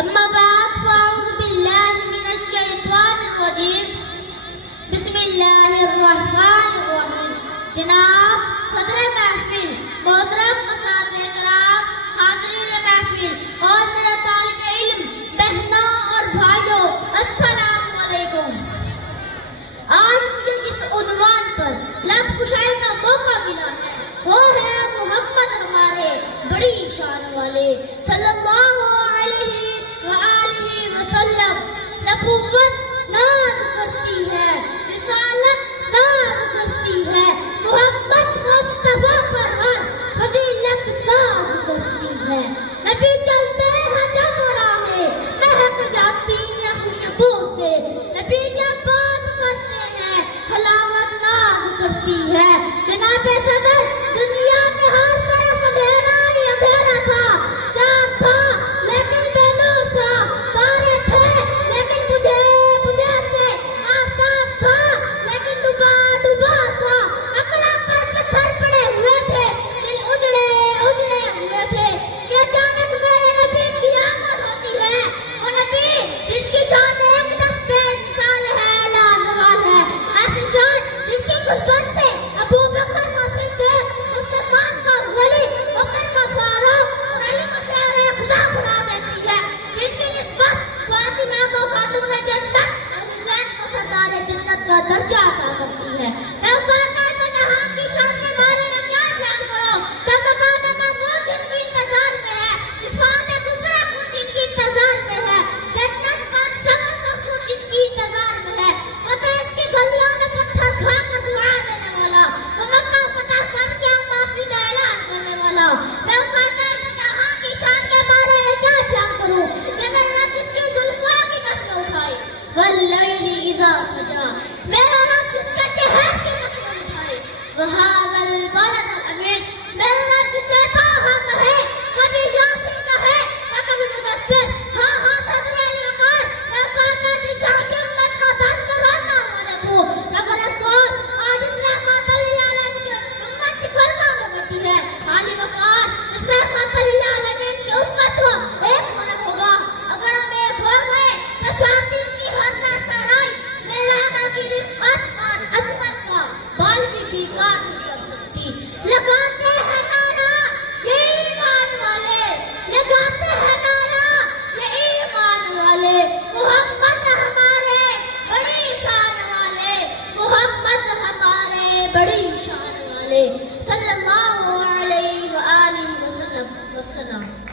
أما بعد فأعوذ بالله من الشيطان الرجيم بسم الله الرحمن الرحيم. جناب صدر محفل، محترم اساتذہ کرام، حاضرین محفل اور میرے طالب علم بہنوں اور بھائیوں، السلام علیکم. آج مجھے جس عنوان پر لب کشائی کا موقع ملا ہے وہ ہے محمد ہمارے بڑی شان والے صلی اللہ علیہ وآلہ وسلم. نبوت ناز کرتی ہے، رسالت ناز کرتی ہے، محمد مصطفیٰ پر ہر فضیلت ناز کرتی ہے. نبی چلتے ہیں جب راہیں مہک جاتی ہیں خوشبو سے، نبی جب بات کرتے ہیں حلاوت ناز کرتی ہے. جناب صدر، دنیا میں ہر طرف اندھیرا ہی اندھیرا تھا، چاند تھا لیکن بے نور تھا، تارے تھے لیکن بجھے سے، آفتاب تھا لیکن ڈوبا تھا، اقلام پر پتھر پڑے ہوئے تھے، دل اجڑے ہوئے تھے کہ اچانک میرے نبی کی آمد ہوتی ہے. وہ نبی جن کی شان ایک دس بے مثال ہے، لازوال ہے، ایسی شان جن کی قربت سے ابو بکر کا صدیق، عثمان کا ولی، عمر کا فاروق اور علی کو شہر خدا بنا دیتی ہے، جن کی نسبت فاطمہ کو خاتون جنت اور حسین کو سردار جنت کا درجہ عطا کرتی ہے. میں اس سرکار جہاں کی شان کے بارے میں کیا بیان کروں کہ مقام محمود جن کی انتظار میں ہے، صفات کبریٰ خود جن کی انتظار میں ہے، جنت پان سمر کا خود جن کی انتظار میں ہے، وہ دیش کی گلیوں میں پتھر کھا کر دعا دینے والا، وہ مکہ فتح کر کے ہم معافی کا اعلان کرنے والا. میں اس سرکار جہاں کی شان کے بارے میں کیا بیان کروں کہ میں نے کس کی زلفوں کی قسم اٹھائی، واللیل اذا سجا، میرا رب کس کے شہر کی قسم اٹھائی، وہذا البلد الامین، میرا رب کسے طٰہٰ کہے، کبھی یاسین کہے یا کبھی مدثر. ہاں صدر علی وقار، میں سرکار کی شان کی امت کا در دراتا ہوا دیکھوں، مگر افسوس آج اس رحمت للعالمین کی امت کی فرقہ میں بٹی ہے. علی وقار، اس رحمت للعالمین کی امت کو ایک ہونا ہوگا. اگر ہم ایک ہو گئے تو شاید ان کی ہر سرائی میرے آقا کی رفعت اور عظمت کا بال بھی بیکار نہیں کر سکتی. لگاتے ہیں نعرہ یہ ایمان والے، لگاتے ہیں نعرہ یہ ایمان والے، محمد ہمارے بڑی شان والے، محمد ہمارے بڑی شان والے، صلی اللہ علیہ وآلہ وسلم. والسلام.